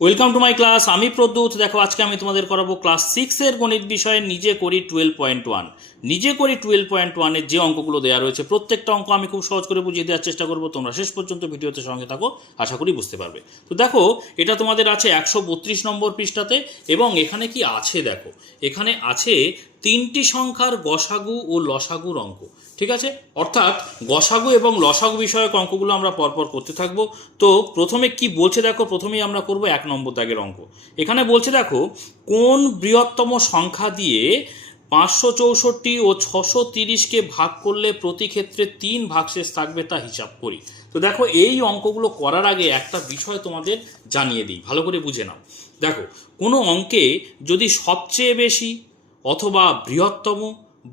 Welcome to my class. আমি প্রদ্যুৎ। দেখো আজকে আমি তোমাদের করাবো ক্লাস 6 এর গণিত বিষয়ে নিজে করি 12.1। নিজে করি 12.1 এর যে অঙ্কগুলো দেওয়া রয়েছে প্রত্যেকটা অঙ্ক আমি খুব সহজ করে বুঝিয়ে দেওয়ার চেষ্টা করবো। তোমরা শেষ পর্যন্ত ভিডিওতে সঙ্গে থাকো, আশা করি বুঝতে পারবে। তো দেখো এটা তোমাদের আছে 132 নম্বর পৃষ্ঠাতে, এবং এখানে কি আছে দেখো, এখানে আছে 3টি সংখ্যার গসাগু ও লসাগুর অঙ্ক। ঠিক আছে, অর্থাৎ গসাগু এবং লসাগু বিষয়ক অঙ্কগুলো আমরা পরপর করতে থাকবো। তো প্রথমে কি বলছে দেখো, প্রথমেই আমরা করব 1 নম্বর দাগের অঙ্ক। এখানে বলছে দেখো, কোন বৃহত্তম সংখ্যা দিয়ে 564 ও 630কে ভাগ করলে প্রতি ক্ষেত্রে 3 ভাগশেষ থাকবে তা হিসাব করি। তো দেখো এই অঙ্কগুলো করার আগে একটা বিষয় তোমাদের জানিয়ে দিই, ভালো করে বুঝে নাও। দেখো কোনো অঙ্কে যদি সবচেয়ে বেশি অথবা বৃহত্তম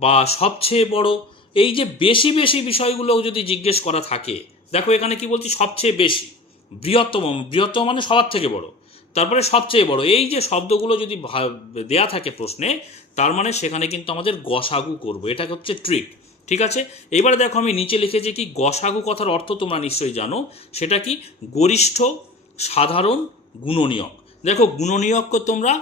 বা সবচেয়ে বড়, এই যে বেশি বেশি বিষয়গুলো যদি জিজ্ঞেস করা থাকে, দেখো এখানে কি বলছি, সবচেয়ে বেশি, বৃহত্তম, বৃহত্তম মানে সবার থেকে বড়, তারপরে সবচেয়ে বড়, এই যে শব্দগুলো যদি দেয়া থাকে প্রশ্নে, তার মানে সেখানে কিন্তু আমাদের গসাগু করব, এটা হচ্ছে ট্রিক। ঠিক আছে, এবারে দেখো আমি নিচে লিখেছি কি, গসাগু কথার অর্থ তোমরা নিশ্চয়ই জানো, সেটা কি, গরিষ্ঠ, সাধারণ, গুণনীয়ক। দেখো গুণনীয়ককে তোমরা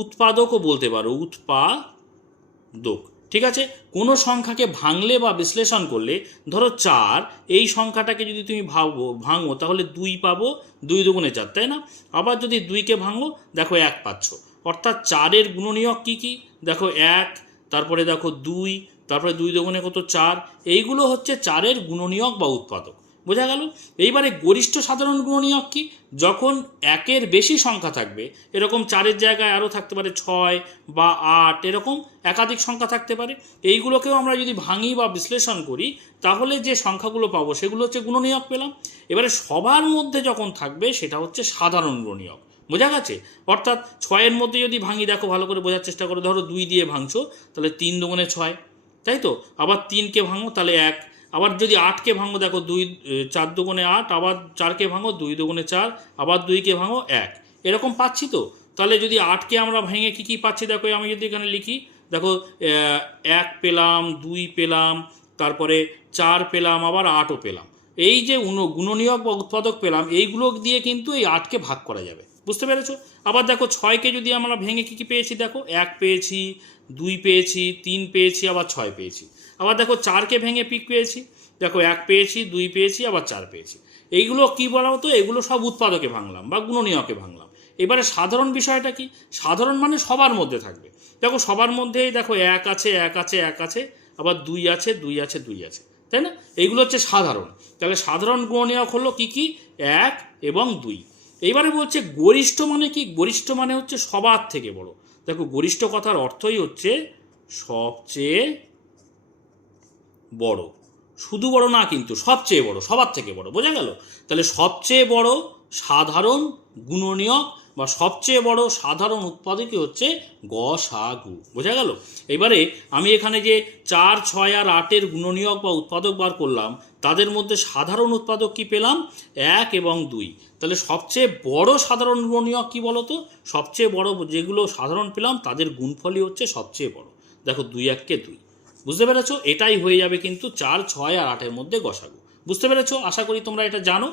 উৎপাদকও বলতে পারো, উৎপাদক। ঠিক আছে, কোনো সংখ্যাকে ভাঙলে বা বিশ্লেষণ করলে, ধরো 4, এই সংখ্যাটাকে যদি তুমি ভাঙো তাহলে 2 পাবো, 2 দুগুণে 4, তাই না? আবার যদি 2কে ভাঙো, দেখো 1 পাচ্ছ। অর্থাৎ 4-এর গুণনীয়ক কি কি, দেখো 1, তারপরে দেখো 2, তারপরে 2 দুগুণে কত, 4। এইগুলো হচ্ছে 4-এর গুণনীয়ক বা উৎপাদক। বোঝা গেল? এইবারে গরিষ্ঠ সাধারণ গুণনীয়ক কি, যখন 1-এর বেশি সংখ্যা থাকবে, এরকম 4-এর জায়গায় আরও থাকতে পারে 6 বা 8, এরকম একাধিক সংখ্যা থাকতে পারে, এইগুলোকেও আমরা যদি ভাঙি বা বিশ্লেষণ করি তাহলে যে সংখ্যাগুলো পাবো সেগুলো হচ্ছে গুণনীয়ক পেলাম। এবারে সবার মধ্যে যখন থাকবে সেটা হচ্ছে সাধারণ গুণনীয়ক। বোঝা গেছে? অর্থাৎ 6-এর মধ্যে যদি ভাঙি, দেখো ভালো করে বোঝার চেষ্টা করো, ধরো 2 দিয়ে ভাঙছো তাহলে 3 দুগুণে 6, তাই তো? আবার 3কে ভাঙো তাহলে 1, আবার যদি 8কে ভাঙো, দেখো 2, 4 দুগুণে 8, আবার 4কে ভাঙো 2 দুগুণে 4, আবার 2কে ভাঙো 1, এরকম পাচ্ছি তো। তাহলে যদি 8কে আমরা ভেঙে কি কি পাচ্ছি, দেখো আমি যদি এখানে লিখি, দেখো 1 পেলাম, 2 পেলাম, তারপরে 4 পেলাম, আবার 8ও পেলাম। এই যে গুণনীয়ক বা উৎপাদক পেলাম, এইগুলো দিয়ে কিন্তু এই 8কে ভাগ করা যাবে। বুঝতে পেরেছো? আবার দেখো 6কে যদি আমরা ভেঙে কি কি পেয়েছি, দেখো 1 পেয়েছি, 2 পেয়েছি, 3 পেয়েছি, আবার 6 পেয়েছি। আবার দেখো 4কে ভেঙে পিক পেয়েছি, দেখো 1 পেয়েছি, 2 পেয়েছি, আবার 4 পেয়েছি। এইগুলো কি বলা হতো, এগুলো সব উৎপাদকে ভাঙলাম বা গুণনীয়কে ভাঙলাম। এবারে সাধারণ বিষয়টা কি, সাধারণ মানে সবার মধ্যে থাকবে। দেখো সবার মধ্যেই দেখো 1 আছে, 1 আছে, 1 আছে, আবার 2 আছে, 2 আছে, 2 আছে, তাই না? এইগুলো হচ্ছে সাধারণ। তাহলে সাধারণ গুণনীয়ক হলো কি কি, 1 এবং 2। এইবারে বলছে গরিষ্ঠ মানে কি, গরিষ্ঠ মানে হচ্ছে সবার থেকে বড়। দেখো গরিষ্ঠ কথার অর্থই হচ্ছে সবচেয়ে বড়, শুধু বড় না কিন্তু সবচেয়ে বড়, সবার থেকে বড়। বোঝা গেল? তাহলে সবচেয়ে বড় সাধারণ গুণনীয়ক বা সবচেয়ে বড় সাধারণ উৎপাদকই হচ্ছে গসাগু। বোঝা গেল? এবারে আমি এখানে যে 4, 6 আর 8-এর গুণনীয়ক বা উৎপাদক বার করলাম, তাদের মধ্যে সাধারণ উৎপাদক কি পেলাম, 1 এবং 2। তাহলে সবচেয়ে বড় সাধারণ গুণনীয়ক কি বলো তো, সবচেয়ে বড় যেগুলো সাধারণ পেলাম তাদের গুণফলই হচ্ছে সবচেয়ে বড়। দেখো 2 1-কে 2। বুঝতে পেরেছো? এটাই হয়ে যাবে কিন্তু 4, 6 আর 8-এর মধ্যে গসাগু। বুঝতে পেরেছো? আশা করি তোমরা এটা জানো।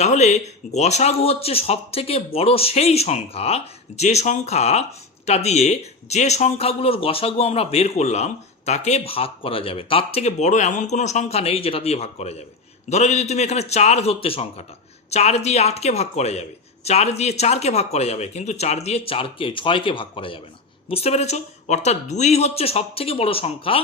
তাহলে গসাগু হচ্ছে সব থেকে বড় সেই সংখ্যা, যে সংখ্যাটা দিয়ে যে সংখ্যাগুলোর গসাগু আমরা বের করলাম তাকে ভাগ করা যাবে। তার থেকে বড় এমন কোনো সংখ্যা নেই যেটা দিয়ে ভাগ করা যাবে। ধরো যদি তুমি এখানে 4 ধরতে, সংখ্যাটা 4 দিয়ে 8কে ভাগ করা যাবে, 4 দিয়ে 4কে ভাগ করা যাবে, কিন্তু 4 দিয়ে 6কে ভাগ করা যাবে না। বুঝতে পেরেছো? অর্থাৎ 2 হচ্ছে সব থেকে বড় সংখ্যা,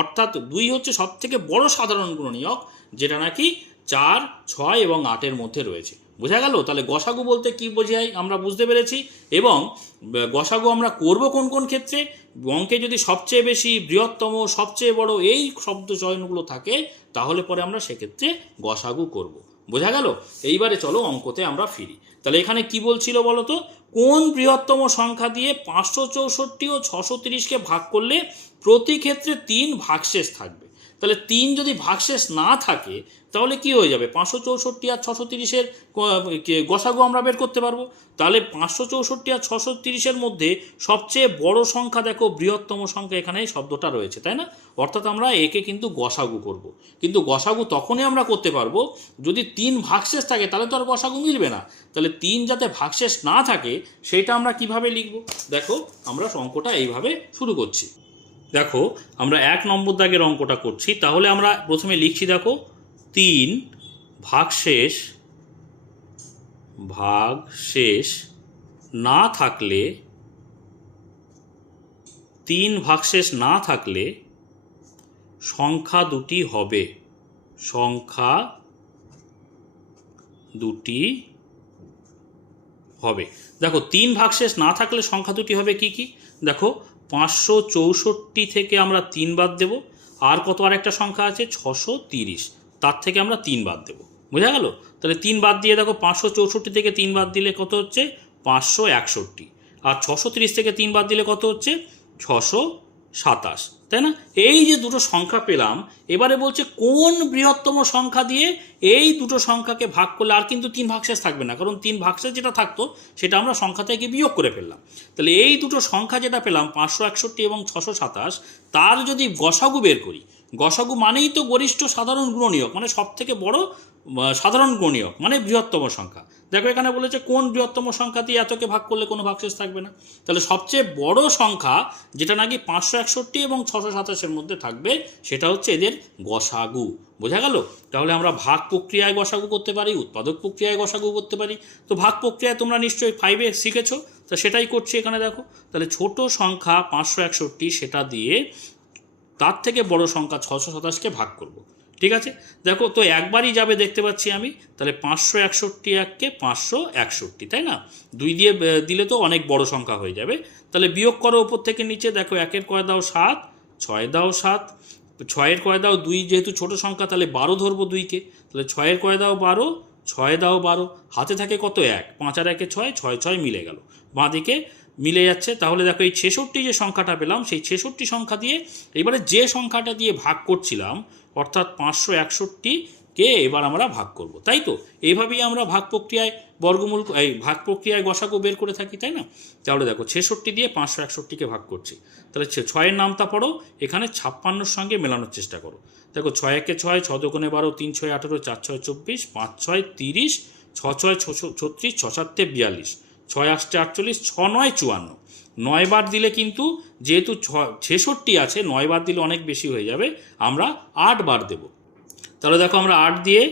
অর্থাৎ 2 হচ্ছে সব থেকে বড় সাধারণ গুণনীয়ক, যেটা নাকি 4, 6 এবং 8-এর মধ্যে রয়েছে। বোঝা গেল? তাহলে গসাগু বলতে কি বোঝায় আমরা বুঝতে পেরেছি। এবং গসাগু আমরা করব কোন কোন ক্ষেত্রে, অঙ্কে যদি সবচেয়ে বেশি, বৃহত্তম, সবচেয়ে বড় এই শব্দ চয়নগুলো থাকে, তাহলে পরে আমরা সেক্ষেত্রে গসাগু করব। বোঝা গেল? এইবারে চলো অঙ্কতে আমরা ফিরি। তাহলে এখানে কি বলছিল বলো তো, কোন বৃহত্তম সংখ্যা দিয়ে 564 ও 630কে ভাগ করলে প্রতি ক্ষেত্রে 3 ভাগশেষ থাকবে। তাহলে 3 যদি ভাগশেষ না থাকে তাহলে কি হয়ে যাবে, 564 আর 630-এর গসাগু আমরা বের করতে পারবো। তাহলে 564 আর 630-এর মধ্যে সবচেয়ে বড় সংখ্যা দেখো বৃহত্তম সংখ্যা এখানে এই শব্দটা রয়েছে, তাই না? অর্থাৎ আমরা একে কিন্তু গসাগু করব। কিন্তু গসাগু তখনই আমরা করতে পারবো যদি 3 ভাগশেষ থাকে, তাহলে তো আর গসাগু মিলবে না। তাহলে 3 যাতে ভাগশেষ না থাকে সেটা আমরা কিভাবে লিখব? দেখো আমরা অঙ্কটা এইভাবে শুরু করছি। দেখো আমরা 1 নম্বর দাগের অঙ্কটা করছি। তাহলে আমরা প্রথমে লিখছি, দেখো 3 ভাগশেষ না থাকলে 3 ভাগশেষ না থাকলে সংখ্যা দুটি হবে, সংখ্যা দুটি হবে। দেখো 3 ভাগশেষ না থাকলে সংখ্যা দুটি হবে কি কি? দেখো 564 থেকে আমরা 3 বাদ দেব, আর কত আরেকটা সংখ্যা আছে 630, তার থেকে আমরা 3 বাদ দেব। বোঝা গেল? তাহলে 3 বাদ দিয়ে দেখো 564 থেকে 3 বাদ দিলে কত হচ্ছে 561, আর 630 থেকে 3 বাদ দিলে কত হচ্ছে 627, তাই না? এই যে দুটো সংখ্যা পেলাম, এবারে বলছে কোন বৃহত্তম সংখ্যা দিয়ে এই দুটো সংখ্যাকে ভাগ করলে আর কিন্তু 3 ভাগশেষ থাকবে না, কারণ 3 ভাগশেষ যেটা থাকতো সেটা আমরা সংখ্যা থেকে বিয়োগ করে ফেললাম। তাহলে এই দুটো সংখ্যা যেটা পেলাম 561 এবং 627, তার যদি গসাগু বের করি, গসাগু মানেই তো গরিষ্ঠ সাধারণ গুণনীয়ক, মানে সব থেকে বড় সাধারণ গুণনীয়ক, মানে বৃহত্তম সংখ্যা। দেখো এখানে বলেছে কোন বৃহত্তম সংখ্যা দিয়ে এতকে ভাগ করলে কোনো ভাগশেষ থাকবে না। তাহলে সবচেয়ে বড় সংখ্যা যেটা নাকি 561 এবং 627-এর মধ্যে থাকবে সেটা হচ্ছে এদের গসাগু। বোঝা গেল? তাহলে আমরা ভাগ প্রক্রিয়ায় গসাগু করতে পারি, উৎপাদক প্রক্রিয়ায় গসাগু করতে পারি। তো ভাগ প্রক্রিয়ায় তোমরা নিশ্চয়ই 5-এ শিখেছো, তা সেটাই করছি এখানে। দেখো তাহলে ছোট সংখ্যা 561 সেটা দিয়ে তার থেকে বড় সংখ্যা 627-কে ভাগ করব। ঠিক আছে? দেখো তো একবারই যাবে দেখতে পাচ্ছি আমি, তাহলে 561 এককে 561, তাই না? 2 দিয়ে দিলে তো অনেক বড় সংখ্যা হয়ে যাবে। তাহলে বিয়োগ করো উপর থেকে নিচে, দেখো 1-এর কয় দাও 7, 6 দাও 7, 6-এর কয় দাও 2, যেহেতু ছোট সংখ্যা তাহলে 12 ধরবো 2-কে, তাহলে 6-এর কয় দাও 12, 6 দাও 12, হাতে থাকে কত 1, 5 আর 1-এ 6, 6 6 মিলে গেল, বাঁ দিকে মিলে যাচ্ছে। তাহলে দেখো এই 66 যে সংখ্যাটা পেলাম, সেই 66 সংখ্যা দিয়ে এবারে যে সংখ্যাটা দিয়ে ভাগ করছিলাম, অর্থাৎ 561-কে এবার আমরা ভাগ করব, তাই তো? এইভাবেই আমরা ভাগ প্রক্রিয়ায় বর্গমূল ভাগ প্রক্রিয়ায় গসাগু বের করে থাকি, তাই না? তাহলে দেখো 66 দিয়ে 561-কে ভাগ করছি। তাহলে 6-এর নামটা পড়ো, এখানে 56-র সঙ্গে মেলানোর চেষ্টা করো। দেখো 6 একে 6, 6 দোকানে 12, 3 6 18, 4 6 24, 5 6 30, 6 6 36, 6 7 42, 6 8 48, 6 9 54, 9 বার দিলে কিন্তু যেহেতু 66 আছে, 9 বার দিলে অনেক বেশি হয়ে যাবে, আমরা 8 বার দেব। তাহলে দেখো আমরা 8 দিয়ে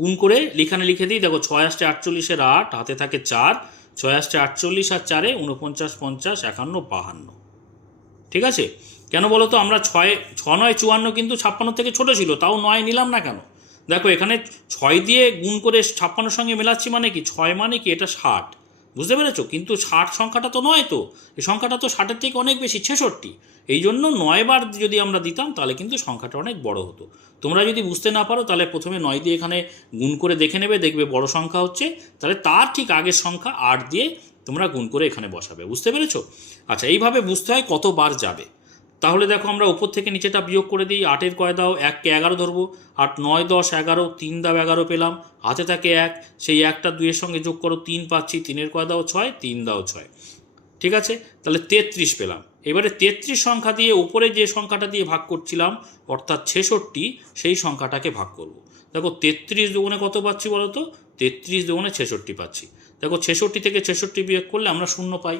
গুণ করে এখানে লিখে দিই। দেখো 6 8 48-এর 8, হাতে থাকে 4, 6 8 48 আর 4-এ 49 50 51 52। ঠিক আছে? কেন বলো তো? আমরা 6 9 54 কিন্তু 56 থেকে ছোট ছিল, তাও 9 নিলাম না কেন? দেখো এখানে 6 দিয়ে গুণ করে 56-র সঙ্গে মেলাচ্ছি, মানে কি 6 মানে কি এটা 60, বুঝতে পেরেছো? কিন্তু 60 সংখ্যাটা তো নয়, তো এই সংখ্যাটা তো 60-এর থেকে অনেক বেশি, 66। এই জন্য 9 বার যদি আমরা দিতাম তাহলে কিন্তু সংখ্যাটা অনেক বড় হতো। তোমরা যদি বুঝতে না পারো তাহলে প্রথমে 9 দিয়ে এখানে গুণ করে দেখে নেবে, দেখবে বড় সংখ্যা হচ্ছে, তাহলে তার ঠিক আগের সংখ্যা 8 দিয়ে তোমরা গুণ করে এখানে বসাবে। বুঝতে পেরেছো? আচ্ছা, এইভাবে বুঝতে হয় কতবার যাবে। তাহলে দেখো আমরা উপর থেকে নিচেটা বিয়োগ করে দিই। 8-এর কয় দাও 1-কে 11 ধরবো, 8 9 10 11, 3 দাও 11 পেলাম, হাতে থাকে 1, সেই 1টা 2-এর সঙ্গে যোগ করো 3 পাচ্ছি, 3-এর কয় দাও 6, 3 দাও 6। ঠিক আছে? তাহলে 33 পেলাম। এবারে 33 সংখ্যা দিয়ে উপরে যে সংখ্যাটা দিয়ে ভাগ করছিলাম, অর্থাৎ 66, সেই সংখ্যাটাকে ভাগ করব। দেখো 33 দুগুণে কত পাচ্ছি বলো তো? 33 দুগুণে 66 পাচ্ছি। দেখো 66 থেকে 66 বিয়োগ করলে আমরা 0 পাই।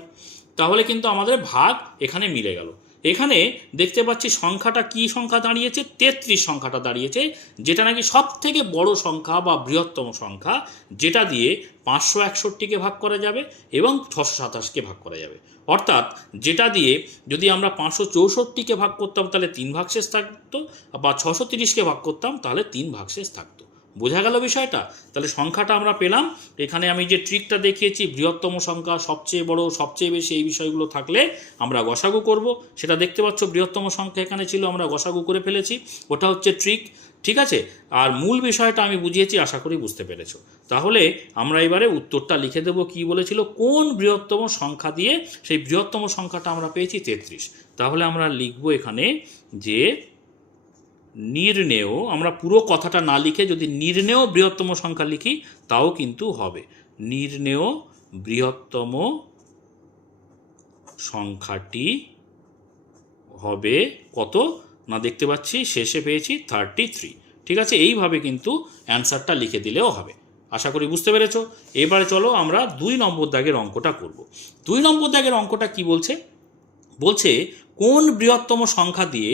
তাহলে কিন্তু আমাদের ভাগ এখানে মিলে গেল। এখানে দেখতে পাচ্ছি সংখ্যাটা কি সংখ্যা দাঁড়িয়েছে? 33 সংখ্যাটা দাঁড়িয়েছে, যেটা নাকি সব থেকে বড় সংখ্যা বা বৃহত্তম সংখ্যা, যেটা দিয়ে 561-কে ভাগ করা যাবে এবং 627-কে ভাগ করা যাবে। অর্থাৎ যেটা দিয়ে যদি আমরা 564-কে ভাগ করতাম তাহলে 3 ভাগশেষ থাকতো, বা 630-কে ভাগ করতাম তাহলে 3 ভাগশেষ থাকতো। বোঝা গেল বিষয়টা? তাহলে সংখ্যাটা আমরা পেলাম। এখানে আমি যে ট্রিকটা দেখিয়েছি, বৃহত্তম সংখ্যা, সবচেয়ে বড়, সবচেয়ে বেশি, এই বিষয়গুলো থাকলে আমরা গসাগু করব, সেটা দেখতে পাচ্ছ। বৃহত্তম সংখ্যা এখানে ছিল, আমরা গসাগু করে ফেলেছি, ওটা হচ্ছে ট্রিক। ঠিক আছে? আর মূল বিষয়টা আমি বুঝিয়েছি, আশা করি বুঝতে পেরেছো। তাহলে আমরা এবারে উত্তরটা লিখে দেবো। কি বলেছিল? কোন বৃহত্তম সংখ্যা দিয়ে সেই বৃহত্তম সংখ্যাটা আমরা পেয়েছি 33। তাহলে আমরা লিখব এখানে যে নির্ণেয়, আমরা পুরো কথাটা না লিখে যদি নির্ণেয় বৃহত্তম সংখ্যা লিখি তাও কিন্তু হবে। নির্ণেয় বৃহত্তম সংখ্যাটি হবে কত না, দেখতে পাচ্ছি শেষে পেয়েছি 33। ঠিক আছে, এইভাবে কিন্তু অ্যান্সারটা লিখে দিলেও হবে। আশা করি বুঝতে পেরেছো। এবারে চলো আমরা 2 নম্বর দাগের অঙ্কটা করব। 2 নম্বর দাগের অঙ্কটা কি বলছে? বলছে কোন বৃহত্তম সংখ্যা দিয়ে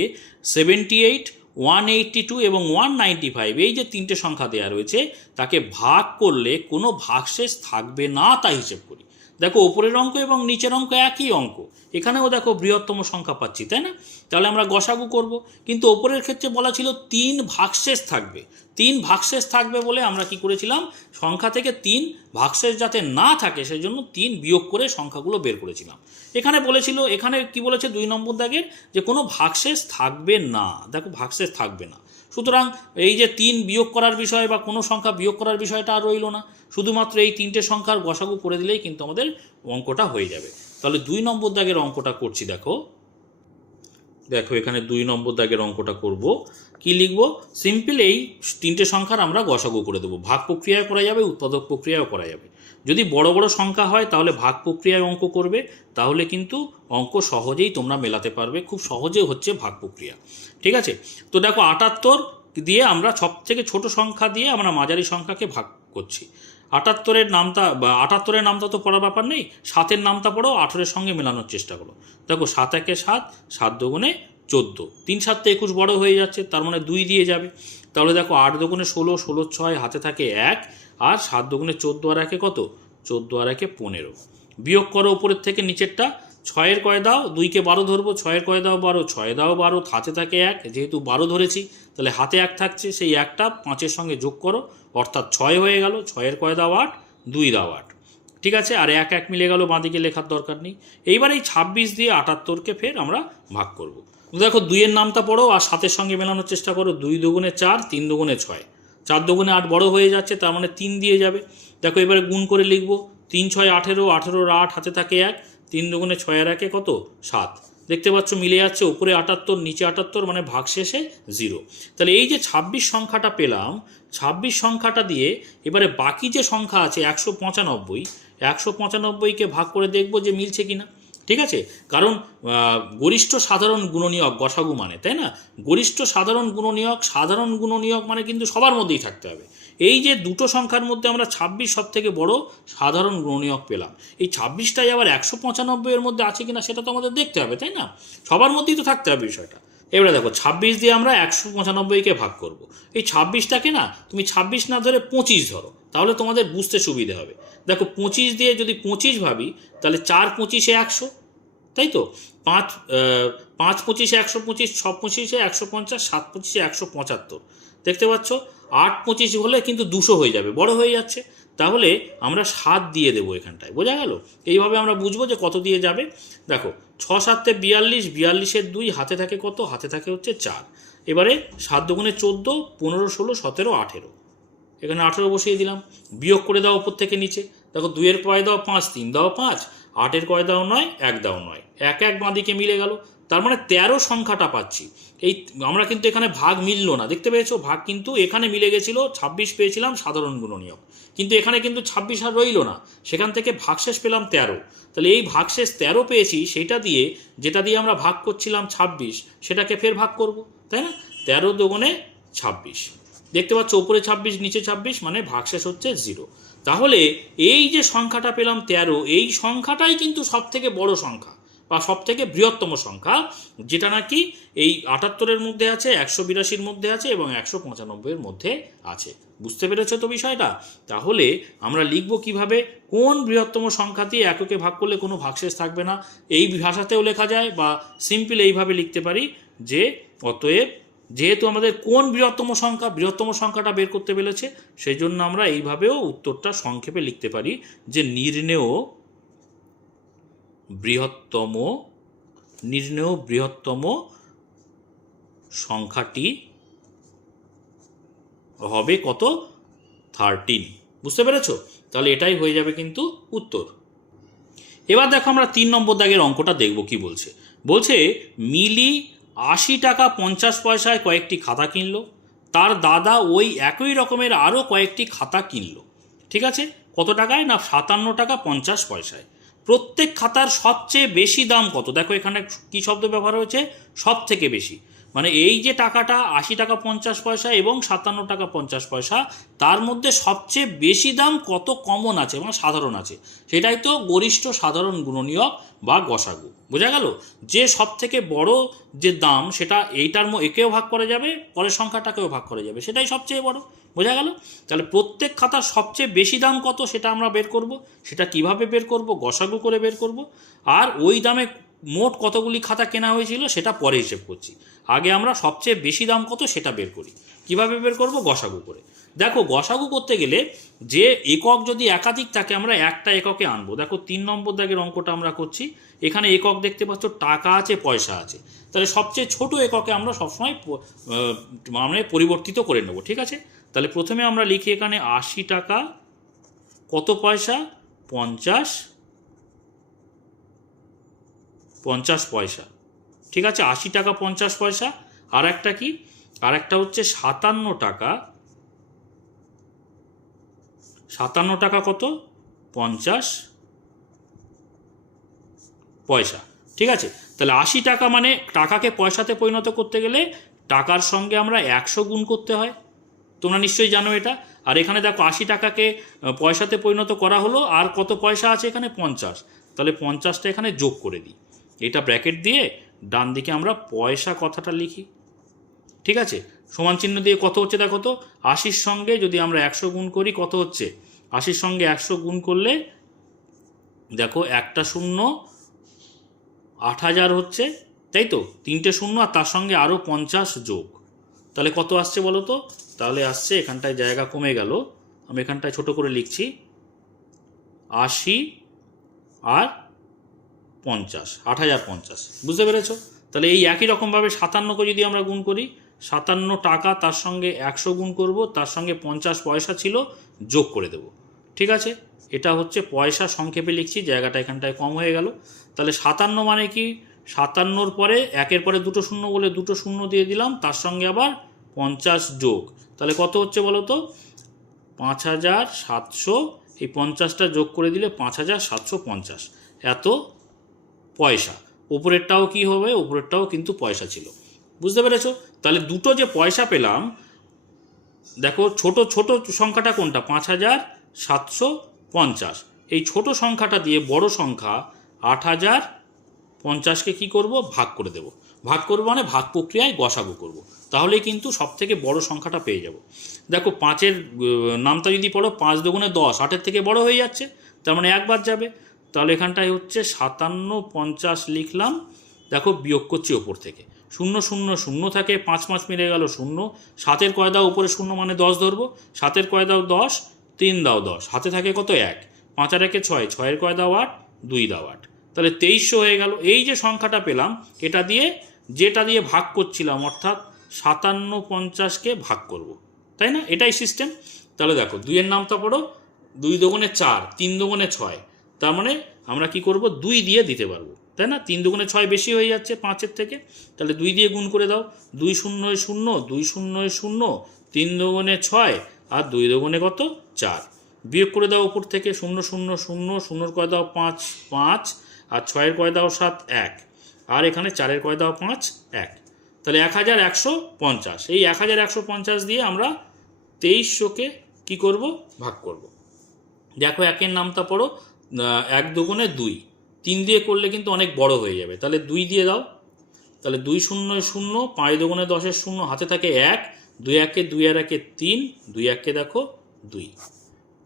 78, 182 এবং 195 এই যে 3টে সংখ্যা দেওয়া রয়েছে তাকে ভাগ করলে কোনো ভাগশেষ থাকবে না তা হিসেব করি। দেখো ওপরের অঙ্ক এবং নিচের অঙ্ক একই অঙ্ক, এখানেও দেখো বৃহত্তম সংখ্যা পাচ্ছি, তাই না? তাহলে আমরা গসাগু করব, কিন্তু ওপরের ক্ষেত্রে বলা ছিল 3 ভাগশেষ থাকবে। 3 ভাগশেষ থাকবে বলে আমরা কি করেছিলাম, সংখ্যা থেকে 3 ভাগশেষ যাতে না থাকে সেই জন্য 3 বিয়োগ করে সংখ্যাগুলো বের করেছিলাম। এখানে বলেছিল, এখানে কি বলেছে 2 নম্বর দাগের, যে কোনো ভাগশেষ থাকবে না। দেখো ভাগশেষ থাকবে না, সুতরাং এই যে 3 বিয়োগ করার বিষয় বা কোনো সংখ্যা বিয়োগ করার বিষয়টা আর রইল না, শুধুমাত্র এই 3টে সংখ্যার গসাগু করে দিলেই কিন্তু আমাদের অঙ্কটা হয়ে যাবে। তাহলে 2 নম্বর দাগের অঙ্কটা করছি। দেখো এখানে 2 নম্বর দাগের অঙ্কটা করব। কি লিখব? সিম্পল এই 3টে সংখ্যার আমরা গসাগু করে দেবো। ভাগ প্রক্রিয়ায় করা যাবে, উৎপাদক প্রক্রিয়াও করা যাবে। যদি বড় বড় সংখ্যা হয় তাহলে ভাগ প্রক্রিয়ায় অঙ্ক করবে, তাহলে কিন্তু অঙ্ক সহজেই তোমরা মেলাতে পারবে। খুব সহজে হচ্ছে ভাগ প্রক্রিয়া। ঠিক আছে, তো দেখো 78 দিয়ে আমরা সব থেকে ছোট সংখ্যা দিয়ে আমরা মাঝারি সংখ্যাকে ভাগ করছি। 78-এর নামটা তো পড়ার ব্যাপার নেই, 7-এর নামটা পড়ো, 18-এর সঙ্গে মেলানোর চেষ্টা করো। দেখো 7 একে 7, 7 দুগুণে 14, 3 7 21 বড় হয়ে যাচ্ছে, তার মানে 2 দিয়ে যাবে। তাহলে দেখো 8 দুগুণে 16, 16 6 হাতে থাকে 1, আর 7 দুগুণে 14 আর একে কত? 14 আর একে 15। বিয়োগ করো উপরের থেকে নিচেরটা। 6-এর কয় দাও? 2কে 12 ধরবো, 6-এর কয় দাও? 12, 6 দাও 12, হাতে থাকে 1, যেহেতু 12 ধরেছি তাহলে হাতে 1 থাকছে, সেই 1টা 5-এর সঙ্গে যোগ করো, অর্থাৎ 6 হয়ে গেল। 6-এর কয় দাও? 8, 2 দাও 8। ঠিক আছে, আর 1 1 মিলে গেল, বাঁদিকে লেখার দরকার নেই। এইবার এই 26 দিয়ে 78-কে ফের আমরা ভাগ করব। দেখো 2-এর নামটা পড়ো আর 7-এর সঙ্গে মেলানোর চেষ্টা করো। 2 দুগুণে 4, 3 দুগুণে 6, 4 দুগুণে 8 বড় হয়ে যাচ্ছে, তার মানে 3 দিয়ে যাবে। দেখো এবারে গুণ করে লিখবো, 3 6 18, 18 8 হাতে থাকে 1, 3 দুগুণে 6 আর একে কত? 7। দেখতে পাচ্ছ মিলে যাচ্ছে, উপরে 78 নিচে 78, মানে ভাগশেষে 0। তাহলে এই যে 26 সংখ্যাটা পেলাম, 26 সংখ্যাটা দিয়ে এবারে বাকি যে সংখ্যা আছে 195, 195কে ভাগ করে দেখব যে মিলছে কিনা। ঠিক আছে, কারণ গরিষ্ঠ সাধারণ গুণনীয়ক গসাগু মানে, তাই না? গরিষ্ঠ সাধারণ গুণনীয়ক মানে কিন্তু সবার মধ্যেই থাকতে হবে। এই যে দুটো সংখ্যার মধ্যে আমরা 26 সব থেকে বড় সাধারণ গুণনীয়ক পেলাম, এই 26টাই আবার 195-এর মধ্যে আছে কিনা সেটা তো আমাদের দেখতে হবে, তাই না? সবার মধ্যেই তো থাকতে হবে বিষয়টা। এবারে দেখো 26 দিয়ে আমরা 195কে ভাগ করব। এই 26টাকে না তুমি 26 না ধরে 25 ধরো, তাহলে তোমাদের বুঝতে সুবিধে হবে। দেখো 25 দিয়ে যদি 25 ভাবি তাহলে 4 25-এ 100, তাই তো? 5 25-এ 125, 6 25-এ 150, 7 25-এ 175। দেখতে পাচ্ছ 8 25 হলে কিন্তু 200 হয়ে যাবে, বড় হয়ে যাচ্ছে। তাহলে আমরা 7 দিয়ে দেবো এখানটায়, বোঝা গেল? এইভাবে আমরা বুঝবো যে কত দিয়ে যাবে। দেখো 6 7-এ 42, 42-এর 2 হাতে থাকে কত? হাতে থাকে হচ্ছে 4। এবারে 7 দুগুণে 14, 15 16 17 18, এখানে 18 বসিয়ে দিলাম। বিয়োগ করে দাও উপর থেকে নিচে। দেখো 2-এর কয় দাও? 5, 3 দাও 5, 8-এর কয় দাও? 9, 1 দাও 9, 1 1 বাঁদিকে মিলে গেল, তার মানে 13 সংখ্যাটা পাচ্ছি। এই আমরা কিন্তু এখানে ভাগ মিলল না, দেখতে পেয়েছো? ভাগ কিন্তু এখানে মিলে গেছিল, 26 পেয়েছিলাম সাধারণ গুণনীয়ক, কিন্তু এখানে কিন্তু 26 আর রইল না, সেখান থেকে ভাগশেষ পেলাম 13। তাহলে এই ভাগশেষ 13 পেয়েছি, সেইটা দিয়ে যেটা দিয়ে আমরা ভাগ করছিলাম 26, সেটাকে ফের ভাগ করব, তাই না? 13 দুগুণে 26, দেখতে পাচ্ছ উপরে 26 নিচে 26, মানে ভাগশেষ হচ্ছে 0। তাহলে এই যে সংখ্যাটা পেলাম 13, এই সংখ্যাটাই কিন্তু সব থেকে বড় সংখ্যা বা সব থেকে বৃহত্তম সংখ্যা, যেটা নাকি এই 78-এর মধ্যে আছে, 182-র মধ্যে আছে এবং 195-এর মধ্যে আছে। বুঝতে পেরেছো তো বিষয়টা? তাহলে আমরা লিখব কিভাবে, কোন বৃহত্তম সংখ্যা দিয়ে এককে ভাগ করলে কোনো ভাগশেষ থাকবে না। এই ভাষাতেও লেখা যায় বা সিম্পল এইভাবে লিখতে পারি যে অতএব যেহেতু আমাদের কোন বৃহত্তম সংখ্যাটা বের করতে পেরেছে, সেই জন্য আমরা এইভাবেও উত্তরটা সংক্ষেপে লিখতে পারি যে নির্ণেয় বৃহত্তম সংখ্যাটি হবে কত? 13। বুঝতে পেরেছো? তাহলে এটাই হয়ে যাবে কিন্তু উত্তর। এবার দেখো আমরা 3 নম্বর দাগের অঙ্কটা দেখব কি বলছে। বলছে মিলি টাকা 50 পয়সায় কয়েকটি খাতা কিনলো, তার দাদা ওই একই রকমের আরও কয়েকটি খাতা কিনলো। ঠিক আছে, কত টাকায়? না 57 টাকা 50 পয়সায়। প্রত্যেক খাতার সবচেয়ে বেশি দাম কত? দেখো এখানে কি শব্দ ব্যবহার হয়েছে? সব থেকে বেশি। মানে এই যে টাকাটা টাকা 50 পয়সা এবং 57 টাকা 50 পয়সা, তার মধ্যে সবচেয়ে বেশি দাম কত কমন আছে এবং সাধারণ আছে, সেটাই তো গরিষ্ঠ সাধারণ গুণনীয়ক বা গসাগু। বোঝা গেল? যে সব থেকে বড় যে দাম সেটা এইটার একেও ভাগ করা যাবে, পরের সংখ্যাটাকেও ভাগ করা যাবে, সেটাই সবচেয়ে বড়। বোঝা গেল? তাহলে প্রত্যেক খাতার সবচেয়ে বেশি দাম কত সেটা আমরা বের করব। সেটা কিভাবে বের করব? গসাগু করে বের করব। আর ওই দামে মোট কতগুলি খাতা কেনা হয়েছিল সেটা পরে হিসেব করছি। আগে আমরা সবচেয়ে বেশি দাম কত সেটা বের করি। কিভাবে বের করব? গসাগু করে। দেখো গসাগু করতে গেলে যে একক যদি একাধিক থাকে আমরা একটা এককে আনবো। দেখো 3 নম্বর দাগের অঙ্কটা আমরা করছি, এখানে একক দেখতে পাচ্ছ, টাকা আছে, পয়সা আছে। তাহলে সবচেয়ে ছোট এককে আমরা সবসময় মানে পরিবর্তিত করে নেব। ঠিক আছে, তাহলে প্রথমে আমরা লিখি এখানে টাকা কত পয়সা? 50 পয়সা। ঠিক আছে, টাকা 50 পয়সা। আর একটা কি? আর একটা হচ্ছে 57 টাকা কত? 50 পয়সা। ঠিক আছে, তাহলে টাকা মানে টাকাকে পয়সাতে পরিণত করতে গেলে টাকার সঙ্গে আমরা 100 গুণ করতে হয়, তোমরা নিশ্চয়ই জানো এটা। আর এখানে দেখো টাকাকে পয়সাতে পরিণত করা হলো, আর কত পয়সা আছে এখানে? 50। তাহলে 50টা এখানে যোগ করে দিই, এটা ব্র্যাকেট দিয়ে ডান দিকে আমরা পয়সা কথাটা লিখি। ঠিক আছে, সমান চিহ্ন দিয়ে কত হচ্ছে দেখো তো, 80-র সঙ্গে যদি আমরা 100 গুণ করি কত হচ্ছে? 80-র সঙ্গে 100 গুণ করলে দেখো একটা শূন্য 8000 হচ্ছে, তাই তো? 3টে শূন্য আর তার সঙ্গে আরও 50 যোগ, তাহলে কত আসছে বলো তো? তাহলে আসছে, এখানটায় জায়গা কমে গেল, আমি এখানটায় ছোট করে লিখছি, 80 আর 50, 8050। বুঝতে পেরেছো? তাহলে এই একই রকমভাবে 57কে যদি আমরা গুণ করি, 57 টাকা তার সঙ্গে 100 গুণ করব, তার সঙ্গে 50 পয়সা ছিল যোগ করে দেব। ঠিক আছে, এটা হচ্ছে পয়সা, সংক্ষেপে লিখছি, জায়গাটা এখানটায় কম হয়ে গেল। তাহলে 57 মানে কি? 57-র পরে একের পরে দুটো শূন্য বলে দুটো শূন্য দিয়ে দিলাম, তার সঙ্গে আবার 50 যোগ, তাহলে কত হচ্ছে বলো তো? 5700। এই 50টা যোগ করে দিলে 5750, এত পয়সা। উপরেরটাও কি হবে? উপরেরটাও কিন্তু পয়সা ছিল। বুঝতে পেরেছো? তাহলে দুটো যে পয়সা পেলাম, দেখো ছোট ছোট সংখ্যাটা কোনটা? 5750। এই ছোট সংখ্যাটা দিয়ে বড় সংখ্যা 8050কে কি করব? ভাগ করে দেব। ভাগ করব মানে ভাগ প্রক্রিয়ায় গসাগু করব, তাহলেই কিন্তু সব থেকে বড় সংখ্যাটা পেয়ে যাব। দেখো 5-এর নামটা যদি পড়ো, 5 দুগুণে 10, 8-এর থেকে বড় হয়ে যাচ্ছে, তার মানে একবার যাবে। তাহলে এখানটায় হচ্ছে 5750 লিখলাম। দেখো বিয়োগ করছি ওপর থেকে, 0 0 0 থাকে, 5 5 মিলে গেল 0। 7-এর কয় দাও? উপরে 0 মানে 10 ধরবো, 7-এর কয় দাও? 10, 3 দাও 10, হাতে থাকে কত? 1। 5 আর 1 6, 6-এর কয় দাও? 8, 2 দাও 8, তাহলে 2300 হয়ে গেল। এই যে সংখ্যাটা পেলাম, এটা দিয়ে যেটা দিয়ে ভাগ করছিলাম, অর্থাৎ 5750কে ভাগ করব, তাই না? এটাই সিস্টেম। তাহলে দেখো 2-এর নামটা পড়ো, 2 দুগুণে 4, 3 দুগুণে 6, তার মানে আমরা কি করব? 2 দিয়ে দিতে পারবো, তাই না? 3 দুগুণে 6 বেশি হয়ে যাচ্ছে 5-এর থেকে, তাহলে 2 দিয়ে গুণ করে দাও। 2 0 0, 2 0 0, 3 দুগুণে 6 আর 2 দুগুণে কত? 4। বিয়োগ করে দাও উপর থেকে, 0 0 0, 0-এর কয় দাও? 5 5, আর 6-এর কয় দাও? 7 1, আর এখানে 4-এর কয় দাও? 5 1, তাহলে 1150। এই 1150 দিয়ে আমরা 2300কে কি করব? ভাগ করব। দেখো 1-এর নামটা পড়ো, 1 দুগুণে 2, 3 দিয়ে করলে কিন্তু অনেক বড় হয়ে যাবে, তাহলে 2 দিয়ে দাও। তাহলে 2 0 0, 5 দুগুণে 10-এর 0, হাতে থাকে 1, 2 1-এ 2 আর 1-এ 3, 2 1-কে দেখো 2,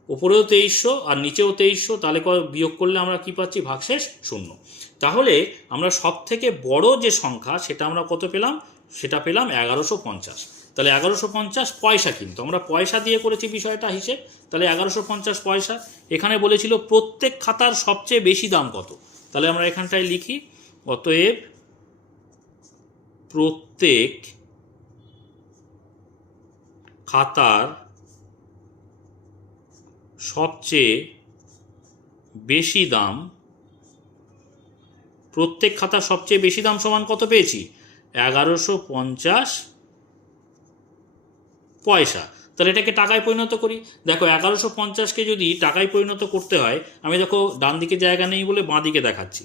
উপরেও 2300 আর নিচেও 2300, তাহলে বিয়োগ করলে আমরা কি পাচ্ছি? ভাগশেষ 0। তাহলে আমরা সব থেকে বড় যে সংখ্যা সেটা আমরা কত পেলাম? সেটা পেলাম 1150। তাহলে 1150 পয়সা, কিন্তু আমরা পয়সা দিয়ে করেছি বিষয়টা হিসেব, তাহলে 1150 পয়সা। এখানে বলেছিল প্রত্যেক খাতার সবচেয়ে বেশি দাম কত, তাহলে আমরা এখানটায় লিখি, অতএব প্রত্যেক খাতার সবচেয়ে বেশি দাম, প্রত্যেক খাতার সবচেয়ে বেশি দাম সমান কত পেয়েছি? 1150 পয়সা। তাহলে এটাকে টাকায় পরিণত করি। দেখো 1150কে যদি টাকায় পরিণত করতে হয়, আমি দেখো ডান দিকে জায়গা নেই বলে বাঁ দিকে দেখাচ্ছি।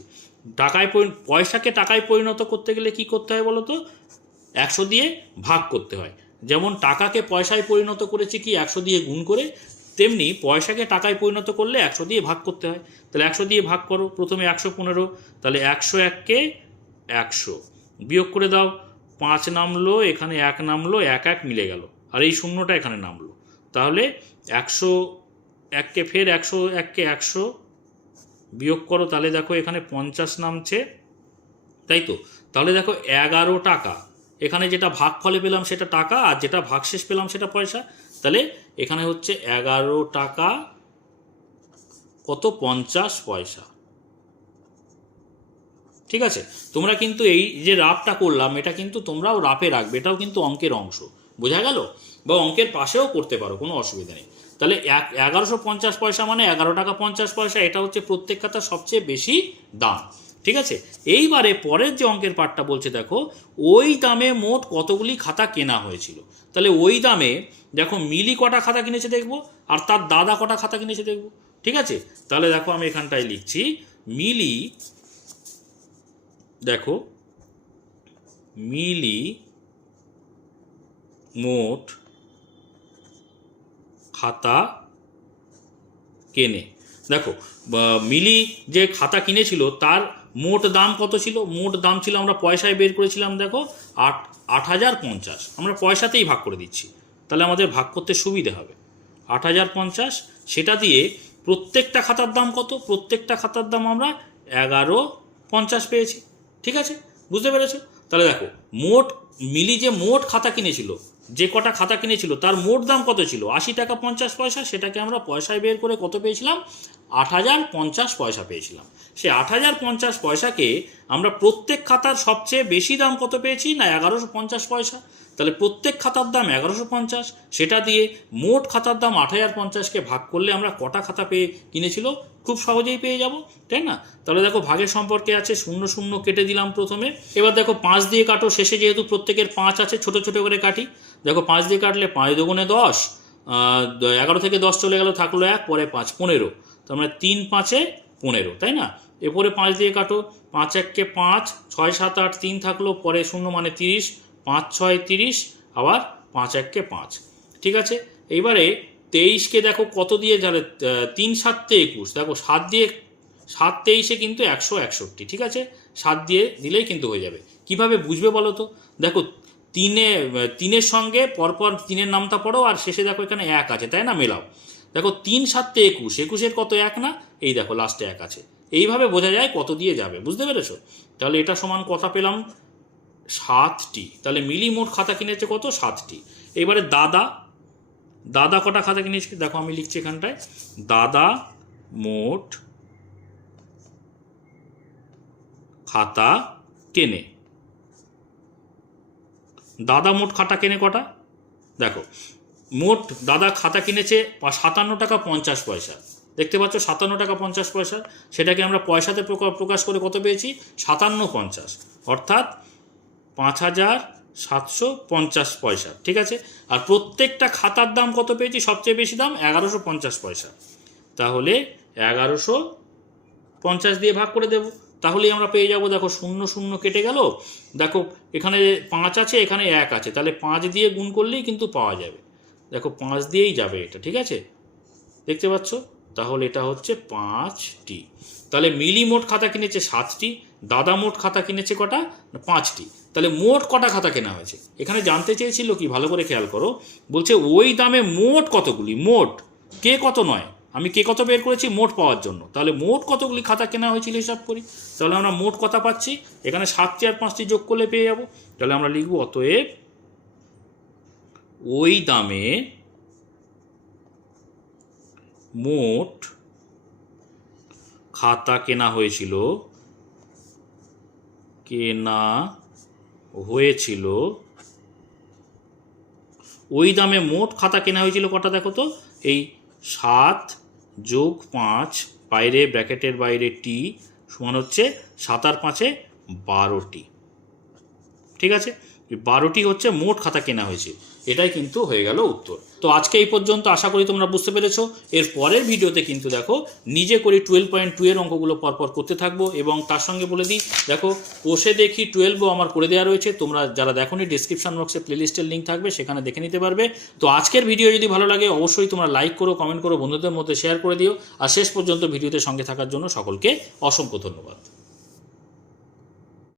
পয়সাকে টাকায় পরিণত করতে গেলে কি করতে হয় বলো তো? 100 দিয়ে ভাগ করতে হয়। যেমন টাকাকে পয়সায় পরিণত করেছি কি 100 দিয়ে গুণ করে, তেমনি পয়সাকে টাকায় পরিণত করলে 100 দিয়ে ভাগ করতে হয়। তাহলে 100 দিয়ে ভাগ করো, প্রথমে 115, তাহলে 101কে 100 বিয়োগ করে দাও, 5 নামলো, এখানে 1 নামলো, 1 মিলে গেল, আর এই শূন্যটা এখানে নামলো। তাহলে 101কে ফের 101কে 100 বিয়োগ করো, তাহলে দেখো এখানে 50 নামছে, তাই তো? তাহলে দেখো 11 টাকা, এখানে যেটা ভাগ ফলে পেলাম সেটা টাকা, আর যেটা ভাগশেষ পেলাম সেটা পয়সা। তাহলে এখানে হচ্ছে 11 টাকা কত 50 পয়সা। ঠিক আছে? তোমরা কিন্তু এই যে রাফটা করলাম এটা কিন্তু তোমরাও রাফে রাখবে, এটাও কিন্তু অঙ্কের অংশ, বোঝা গেল? বা অঙ্কের পাশেও করতে পারো, কোনো অসুবিধা নেই। তাহলে 1150 পয়সা মানে 11 টাকা 50 পয়সা, এটা হচ্ছে প্রত্যেক খাতার সবচেয়ে বেশি দাম। ঠিক আছে? এইবারে পরের যে অঙ্কের পার্টটা বলছে দেখো, ওই দামে মোট কতগুলি খাতা কেনা হয়েছিল। তাহলে ওই দামে দেখো মিলি কটা খাতা কিনেছে দেখবো, আর তার দাদা কটা খাতা কিনেছে দেখবো। ঠিক আছে? তাহলে দেখো আমি এখানটায় লিখছি, মিলি, দেখো মিলি মোট খাতা কেনে। দেখো মিলি যে খাতা কিনেছিল তার মোট দাম কত ছিল? মোট দাম ছিল, আমরা পয়সায় বের করেছিলাম, দেখো 8,050। আমরা পয়সাতেই ভাগ করে দিচ্ছি, তাহলে আমাদের ভাগ করতে সুবিধে হবে। 8,050, সেটা দিয়ে প্রত্যেকটা খাতার দাম কত? প্রত্যেকটা খাতার দাম আমরা 1150 পেয়েছি। ঠিক আছে? বুঝতে পেরেছো? তাহলে দেখো মোট মিলি যে মোট খাতা কিনেছিল, যে কটা খাতা কিনেছিল তার মোট দাম কত ছিল? 80 টাকা 50 পয়সা। সেটাকে আমরা পয়সায় বের করে কত পেয়েছিলাম? 8,050 পয়সা পেয়েছিলাম। সে 8,050 পয়সাকে আমরা প্রত্যেক খাতার সবচেয়ে বেশি দাম কত পেয়েছি না 1150 পয়সা। তাহলে প্রত্যেক খাতার দাম 1150, সেটা দিয়ে মোট খাতার দাম 8,050কে ভাগ করলে আমরা কটা খাতা কিনেছিল খুব সহজেই পেয়ে যাব, তাই না? তাহলে দেখো ভাগের সম্পর্কে আছে, 0 0 কেটে দিলাম প্রথমে। এবার দেখো 5 দিয়ে কাটো, শেষে যেহেতু প্রত্যেকের 5 আছে ছোট ছোট করে কাটি। দেখো 5 দিয়ে কাটলে 5 দুগুণে 10, 11 থেকে 10 চলে গেল, থাকলো 1, পরে 5 15, তার মানে 3 5 15, তাই না? এরপরে 5 দিয়ে কাটো, 5 1কে 5, 6 7 8, 3 থাকলো, পরে 0 মানে 30, 5 6 30, আবার 5 1কে 5। ঠিক আছে? এইবারে 23কে দেখো কত দিয়ে যাবে? 3 7 21, দেখো 7 দিয়ে 7 23 কিন্তু 161। ঠিক আছে? 7 দিয়ে দিলেই কিন্তু হয়ে যাবে। কিভাবে বুঝবে বলো তো? দেখো তিনের সঙ্গে পরপর 3-এর নামটা পড়ো, আর শেষে দেখো এখানে 1 আছে, তাই না? মেলাও। দেখো 3 7 21, 21-এর কত 1 না? এই দেখো লাস্টে 1 আছে। এইভাবে বোঝা যায় কত দিয়ে যাবে, বুঝতে পেরেছো? তাহলে এটা সমান কথা পেলাম 7টি। তাহলে মিলি মোট খাতা কিনেছে কত? 7টি। এবারে দাদা কটা খাতা কিনেছে? দেখো আমি লিখছি এখানটায়, দাদা মোট খাতা কেনে। দাদা মোট খাতা কেনে কটা? দেখো মোট দাদা খাতা কিনেছে 57 টাকা 50 পয়সা। দেখতে পাচ্ছ 57 টাকা 50 পয়সা। সেটাকে আমরা পয়সাতে প্রকাশ করে কত পেয়েছি? 5750, অর্থাৎ 5,750 পয়সা। ঠিক আছে? আর প্রত্যেকটা খাতার দাম কত পেয়েছি? সবচেয়ে বেশি দাম 1150 পয়সা। তাহলে 1150 দিয়ে ভাগ করে দেব, তাহলেই আমরা পেয়ে যাব। দেখো 0 0 কেটে গেল, দেখো এখানে 5 আছে, এখানে 1 আছে, তাহলে 5 দিয়ে গুণ করলেই কিন্তু পাওয়া যাবে। দেখো 5 দিয়েই যাবে এটা। ঠিক আছে? দেখতে পাচ্ছ? তাহলে এটা হচ্ছে 5টি। তাহলে মিলি মোট খাতা কিনেছে 7টি, দাদা মোট খাতা কিনেছে কটা? 5টি। তাহলে মোট কটা খাতা কেনা হয়েছে? এখানে জানতে চেয়েছিল কি, ভালো করে খেয়াল করো, বলছে ওই দামে মোট কতগুলি, মোট কে কত নয়, আমি কে কত বের করেছি মোট পাওয়ার জন্য। তাহলে মোট কতগুলি খাতা কেনা হয়েছিল হিসাব করি, তাহলে আমরা মোট কথা পাচ্ছি, এখানে 7টি আর 5টি যোগ করলে পেয়ে যাব। তাহলে আমরা লিখব অতএব ওই দামে মোট খাতা কেনা হয়েছিল ওই দামে মোট খাতা কেনা হয়েছিল কটা? দেখো তো, এই 7 যোগ 5, বাইরে ব্র্যাকেটের বাইরে টি, সমান হচ্ছে 7 আর 5-এ 12টি। ঠিক আছে, 12টি হচ্ছে মোট খাতা কেনা হয়েছে, এটাই কিন্তু হয়ে গেল উত্তর। তো আজকে এই পর্যন্ত, আশা করি তোমরা বুঝতে পেরেছো। এর পরের ভিডিওতে কিন্তু দেখো নিজে করি 12.2 এর অঙ্কগুলো পরপর করতে থাকবো, এবং তার সঙ্গে বলে দিই দেখো কোষে দেখি 12ও আমার করে দেওয়া রয়েছে, তোমরা যারা দেখোনি ডিসক্রিপশন বক্সে প্লেলিস্টের লিঙ্ক থাকবে, সেখানে দেখে নিতে পারবে। তো আজকের ভিডিও যদি ভালো লাগে অবশ্যই তোমরা লাইক করো, কমেন্ট করো, বন্ধুদের মধ্যে শেয়ার করে দিও। আর শেষ পর্যন্ত ভিডিওতে সঙ্গে থাকার জন্য সকলকে অসংখ্য ধন্যবাদ।